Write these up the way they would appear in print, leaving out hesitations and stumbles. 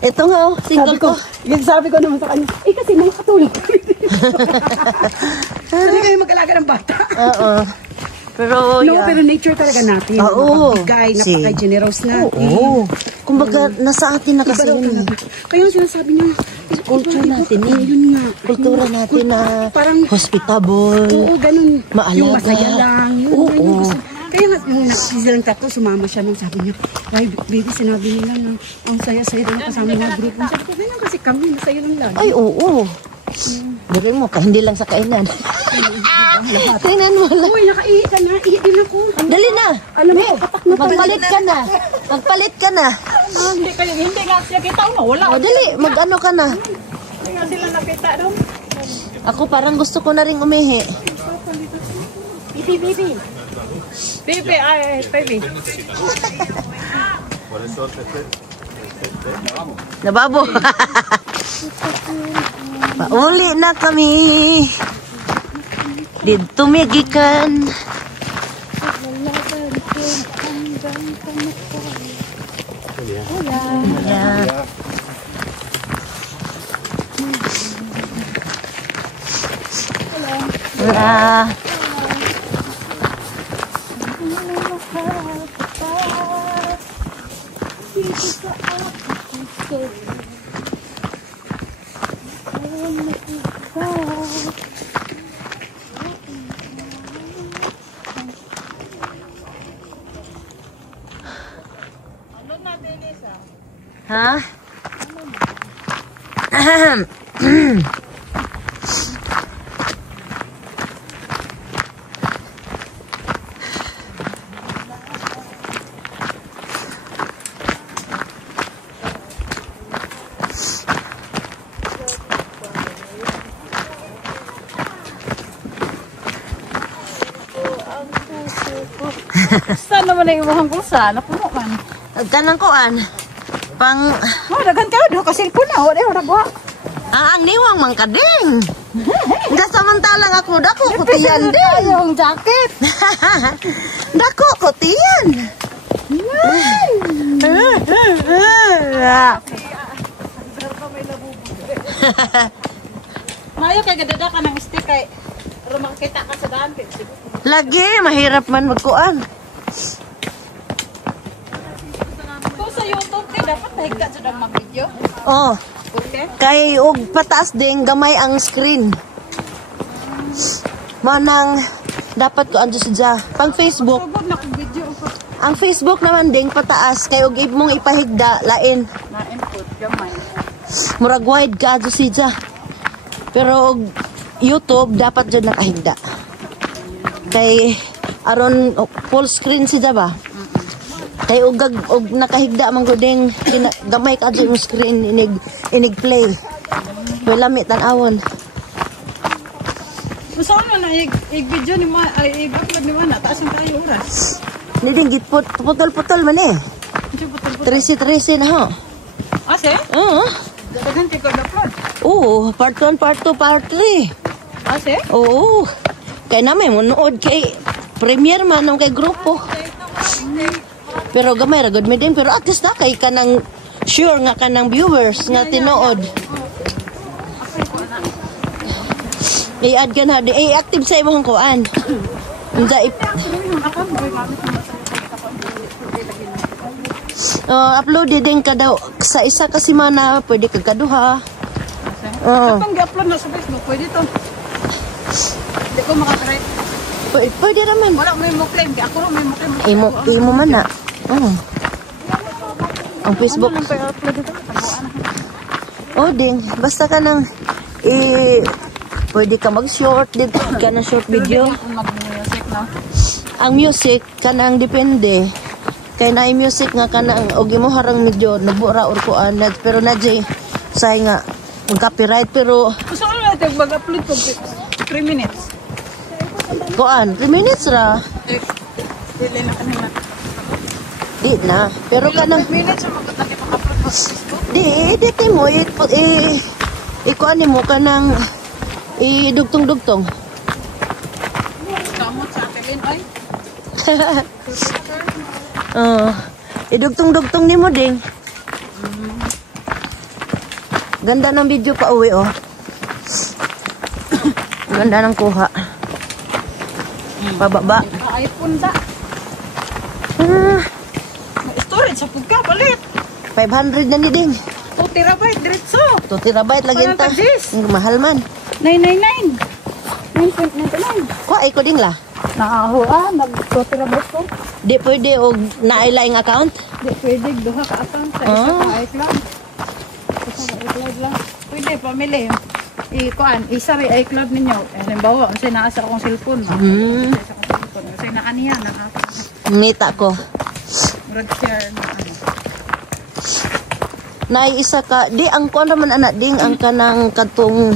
Ito nga oh, single ko. Sabi ko naman sa kanya, kasi mga katulog kami dito. Hindi kayo mag-alaga ng bata. Oo. Pero, pero nature talaga natin. Oo. Napakabigay, napaka-generous natin. Oo. Kumbaga, nasa atin na kasi yun. Kaya sinasabi niya, culture natin eh. Yun nga. Kultura natin na parang hospitable. Oo, ganun. Maalaga. Yung masaya lang. Oo. Kaya nga, yung silang tatlo, sumama siya nung sabi niya, ay, baby, sinabi nila na ang saya-saya na kasama ng grupo. Sabi ko, ganyan kasi kami, masaya lang lang. Ay, oo. Dali mo, hindi lang sa kainan. Tingnan mo lang. Uy, nakaihi ka na. Ihi din ako. Dali na. Alam mo, kapak na magpalit ka na. Magpalit ka na. Hindi nga siya kita mo. Wala. O, dali, mag-ano ka na. Hindi nga sila nakita doon. Ako parang gusto ko na rin umihi. Bibi. Bibi, ay, baby. Nababo. Pauli na kami. Dito migikan. Yeah. Hola. Ha? Saan naman na imuhang kulsa? Napuno man. Kanang kuan. Pang... dagan ka doon kasi po na. Wala ba? Ang niwang man kading. Nga samantalang ako, dako ko tiyan din. Yung jacket. Dako ko tiyan. Mayo kay gadada ka ng stick kay rumakita ka sa daan. Lagi, mahirap man magkuan. Kung sa YouTube, dapat mahigda sa dang mag-video. Oh. Okay. Kay og pataas ding gamay ang screen. Manang dapat ko anjo siya. Pang Facebook. Sugod na kong video. Ang Facebook naman ding pataas kay og imong ipahigda lain. Na-input, gamay. Murag wide ka anjo siya. Pero og YouTube dapat jud nakahigda. Kay aron full screen siya ba? Kay og nakahigda man gud ding gamay ka anjo imong screen inig play. Wala mi tan-awon. Saan mo na i-video ni mo, ay i-upload ni mo na, taas yung tayo oras. Hindi din, putol-putol man eh. 13 na ho. Ase? Oo. Dadagan kayo ka-upload? Oo, part 1, part 2, part 3. Ase? Oo. Kaya namin, munood kay premiere man ng kay grupo. Pero gamay, ragod me din. Pero at least na kay kanang sure nga kanang viewers nga tinood. I-add ka na, i-active sa imong kuan. Upload din ka daw. Sa isa kasi mana, pwede ka kaduha. Kapag i-upload na sa Facebook, pwede to. Hindi ko makatry. Pwede naman. Wala may mo claim, di ako rin may mo claim. Imo man na. Ang Facebook. Ano lang pa-upload ito? Ding. Basta ka nang pwede ka mag-short, dito ka ng short video. Mag-music, no? Ang music, kanang depende. Kaya na music nga kanang, og mo harang medyo, nabura or kuan, pero na jay, say nga, mag-copyright, pero... Gusto ko natin mag-upload ko 3 minutes. Kuan, 3 minutes ra. Dili na kanina. Di na. Pero kanang... 3 minutes, nakipag-upload ko sa Facebook. Di mo, ikuan mo kanang... dugtong-dugtong. Kamot sa akin, ay. Idugtong-dugtong ni mo ding. Ganda ng video pa uwi, oh. Ganda ng kuha. Pababa. iPhone sa. Ah, Storage sa pugka, palit. 500 na ni Ding. 2 terabyte, diretso. 2 terabyte lagi Parang ta. tagis. Mahal man. 999. 9.99. Kuha ko Ding la. Naaho nag-2 terabyte ko. Di pwede og nailaing account. Di pwede, duha ka account sa isa ka iCloud. Isa ka iCloud lang. Pwede, pamili. Isa rin iCloud ninyo. Halimbawa, kasi naasa akong cellphone. Isa akong cellphone. Kasi naaniya, Nita ko. murag share na ano. Naay isa ka, di ang kuan raman anak Ding ang kanang katong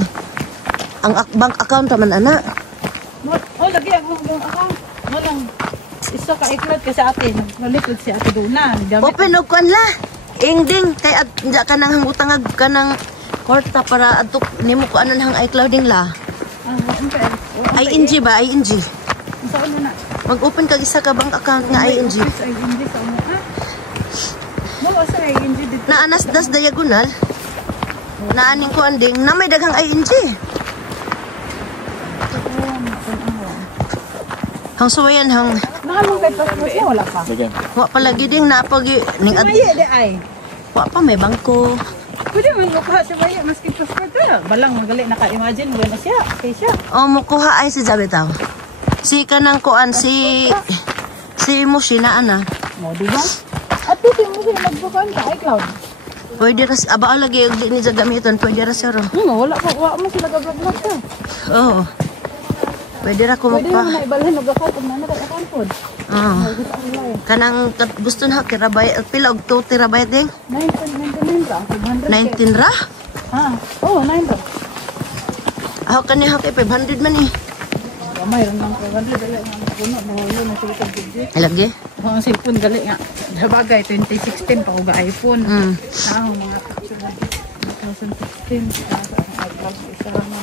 ang bank account raman anak. Lagi akong account. Walang isa ka iCloud kasi ate. Nalikod si ate Duna. Open og kuan la. Ding kay at ja ka nang hangutangag ka ng kwarta para atok nimo ko ano nang iCloud Ding la. ING ba? ING. Saan na? Mag-open kag isa ka bank account nga ING. ING sa mo ha? Mo sa ING dito. Na anas das diagonal. Naaning ko anding na may daghang ING. Hang suwayan hang Nakamang kay passport mo wala pa. wa palagi ding napagi ning Maye de ay. wa pa may bangko. Pwede man mukha sa bayan maski passport ka. Balang magali naka-imagine mo na siya. Kay siya. O mukuha ay si Jabitaw. Si kanang kuan si Mushi na ana. Mo di ba? At pwede mo siya magbukan ka iCloud. Pwede ras aba lagi og di ni sa gamiton pwede ra sir. Wala mo sila gablog ka. Oo. Pwede ra ko Pwede mo magpa. na ibalhin og account kung nana ka account pod. Oo. Kanang gusto na terabyte pila og 2 terabyte ding. 9.99 ra. 19 ra. Ha. Oh, 9 ra. Ako kaniha kay 500 man eh. Mayroon ng 500 dali nga puno na yun na sila sa video. Lagi. Ang cellphone gali nga. Sabagay 2016 pa og iPhone. Ang mga 2016 sa iCloud isa man.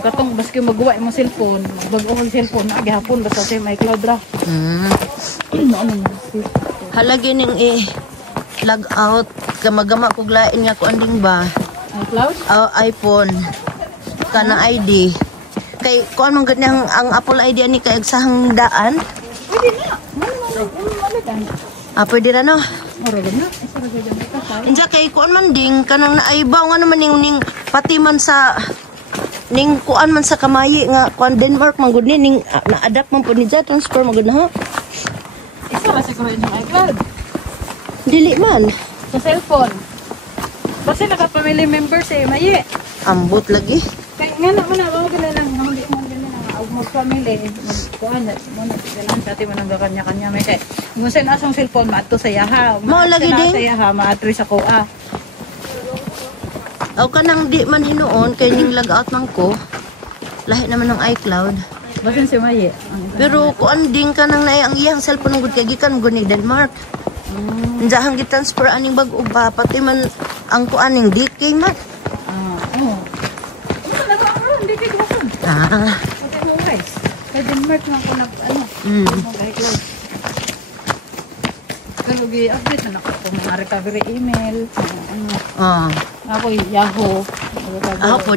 Katong baski magawa mo cellphone, bago ang cellphone na gihapon basta sa may cloud ra. Ano na? Halagi ning log out kamagama kog lain nga ko anding ba. iCloud? iPhone kana ID. Kay kung anong ganyan ang Apple ID ani kay agsahang daan. Pwede na. Pwede ra no. Mura na. Isa ra gyud ka sa. Inja kay kuan man ding kanang naaibaw nga naman ning pati man sa ning kuan man sa kamayi nga kuan Denmark man gud ni ning na-adapt man pud ni ja transfer man gud na ha. Isa ra siguro yung iCloud. Dili man. Sa cellphone. Kasi nakapamily member si Maye. Ambot lagi. Kaya nga naman na, mga gano'n lang, hindi mo gano'n na, mag-family, mag-kuhan, muna, gano'n, dati mo nang kanya-kanya, may kaya, kung saan asang cellphone, maato sa yaha, lagi din. sa yaha, maatri sa kuha. Aw kanang di man hinuon kay ning log out man ko. Lahi naman ng iCloud. Basin si Maye. Pero kuan ding kanang naay ang iyang cellphone gud kay gikan gud ni Denmark. Inja hang gi-transfer aning bag-o ba pati man ang kuan ning DK man. Oo. Hindi kayo kumasan. Pati mo guys. Kaya Denmark lang ko na, iCloud. Pero gi-update na ako itong mga recovery email, ako Yahoo. Ako po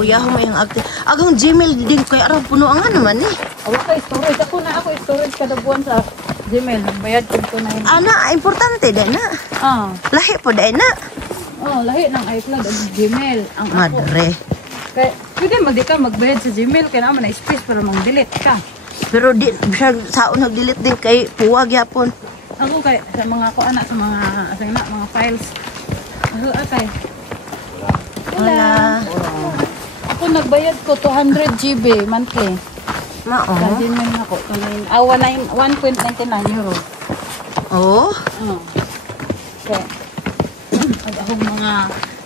Yahoo may ang active. Agang Gmail din kay araw puno ang naman eh. Okay, storage. Ako storage kada buwan sa Gmail. Bayad ko na yun. Ana, importante din na. Lahi po din na. Lahi ng iCloud at Gmail. Ang ako. Madre. Kaya, pwede di ka magbayad sa Gmail. Kaya naman na space para mag-delete ka. Pero di, saon nag-delete din kay puwag yapon. Ako kay, sa mga ko anak, sa mga files. Ako kay. Wala. Ako nagbayad ko 200 GB monthly. Sa Gmail ako. 1.99 euro. Oh? Okay.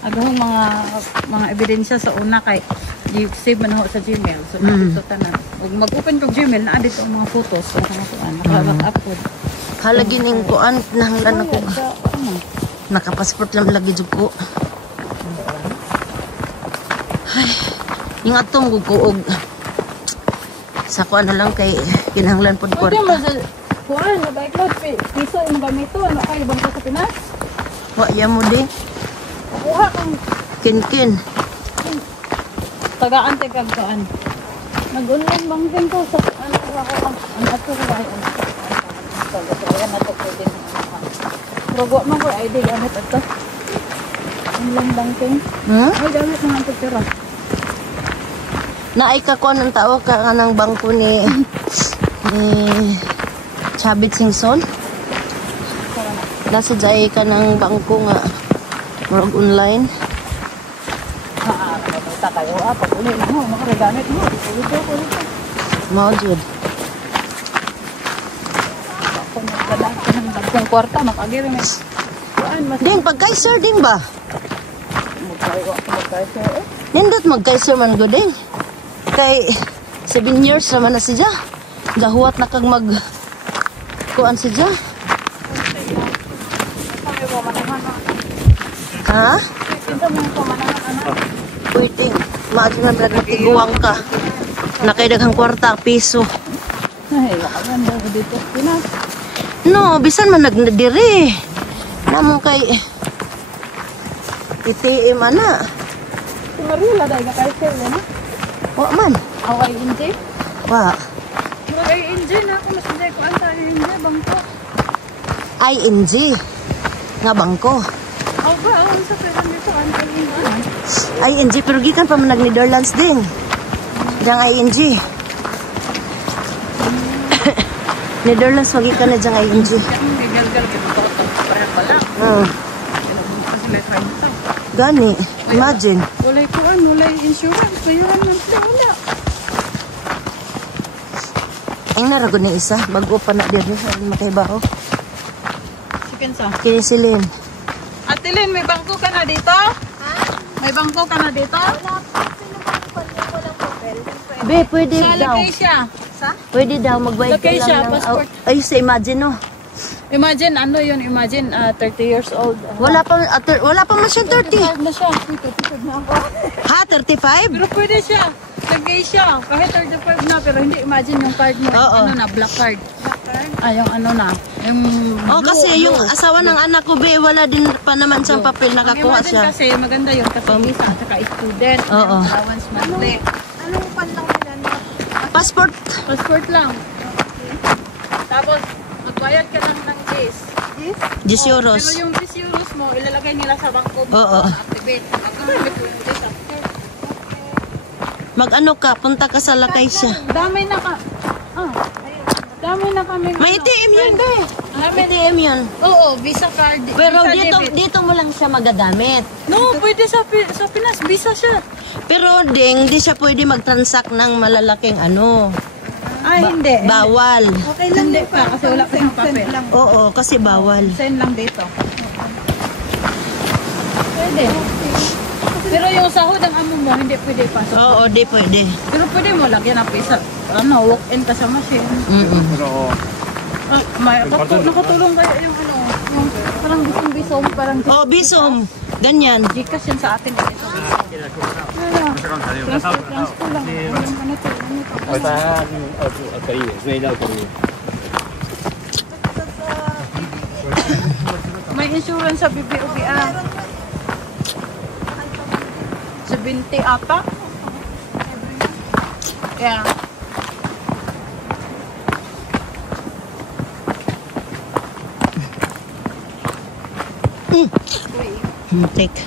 Agahong mga ebidensya sa una kay save man ako sa Gmail. So, dito tanan. Pag mag-open ko Gmail, na dito ang mga photos. Naka-upload. Halagi ning kuan nahanglan ako. Nakapasport lang lagi jud ko. Ay, yung atong ko og sa kuan na lang kay kinahanglan pod ko. Pwede mo sa kuan, nag-iCloud piso yung gamito. Ano kayo bangko sa Pinas? Wa ya mo din. Oo, kuha kang Kin-kin. tagaan tigagkaan. Nag-online banking ko sa ano ko ako ang ato ko ay kaya na to pwede na. Pero wa man ko ID gamit ato. Online banking. Ay gamit na ang pera. Naay ka ko ng tao ka kanang bangko ni Chabit Singson. Nasa jay ka ng bangko nga murag online. Tayo pag uli na mo makaregamit mo. Ulit ko. Mao jud. Kung nagdala ka ng dagang kwarta makagiri mo. Kuan mas Ding pagkaiser ding ba? magkayo Nindot magkaiser man gud ding. Kay 7 years naman na siya. Gahuwat na kag mag kuan siya. Ha? Ito mo pamanahan anak. Pwede. Maadyo na brad natiguang ka. Nakaidaghang kwarta, piso. Ay, maganda ko dito. Pinas. No, bisan man nagnadiri. Namon kay ITM ana. Si Marila dahil ka kay Sir, ano? Wa man. Ako ay Inje. Wa. Murag ay Inje na ako masanday ko ang tayo Inje, bangko. ING. Nga bangko. Ako ba, ako sa pwede dito, ang tayo Inje. ING pero gikan pa man nag-Netherlands din. Dang ING. Netherlands magikan na dang ING. Ang gigal-gal kita ko ito. Parang pala. Gani. Imagine. Walay kuan, walay insurance. Mayroon man siya, wala. Ang narago ni isa. Bago pa na din. Makaibaho. Sikin sa. Kinisilin. Ate Lynn, may bangko ka na dito? Ha? May bangko ka na dito? Be, pwede Sa daw. lagay siya. Sa? Pwede daw magbayad ka Lagay siya, lang ng... passport. Ay, sa imagine no. Imagine, ano yun? Imagine, 30 years old. Wala pa man siya 30. 35 na siya. Tipid na ako. Ha, 35? Pero pwede siya. Lagay siya. Kahit 35 na, pero hindi imagine yung card mo. Oo. Ano na, black card. Black card? Yung ano na. Yung Oh, blue, kasi yung blue. asawa ng anak ko, be, wala din pa naman siyang papel. Nakakuha Imagine siya. kasi, maganda yun. Kasi visa at saka student. Oo. Allowance monthly. Anong panlang nila? Passport. Passport lang. Tapos, magbayad ka lang ng GIS. 10 euros. Pero yung 10 euros mo, ilalagay nila sa bangko mo. Oo. Activate. Mag-activate yung GIS after. Mag-ano ka, punta ka sa lakay siya. Dami na ka. Dami na kami. May ATM yun, be. ATM yun. Oo, Visa card. Pero Visa debit. dito mo lang siya magagamit. No, pwede sa Pinas. Visa siya. Pero ding, di siya pwede mag-transact ng malalaking ano. Hindi. Bawal. Okay lang Hindi din pa, kasi wala pa yung papel. lang. Oo, kasi bawal. Send lang dito. Pwede. Pero yung sahod ang amo mo, hindi pwede pasok. Oo, di pwede. Pero pwede mo lagyan ng pisa. Walk-in ka sa machine. Nakatulong kaya yung ano, yung parang bisong-bisong, parang Oh, bisom. Ganyan. Gcash yan sa atin. Transfer lang. May insurance sa BBOBA. 70 ata. Yeah. Take.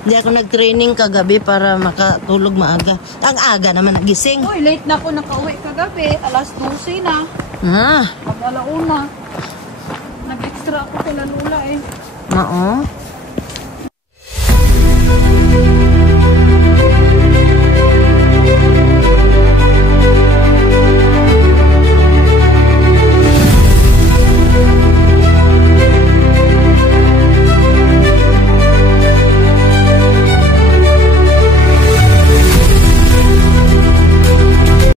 Hindi ako nag-training kagabi para makatulog maaga. Ang aga naman nagising. Uy, late na ako nakauwi kagabi. Alas 12 na. Ah, Pag alauna. Nag-extra ako kay Lula eh. oo.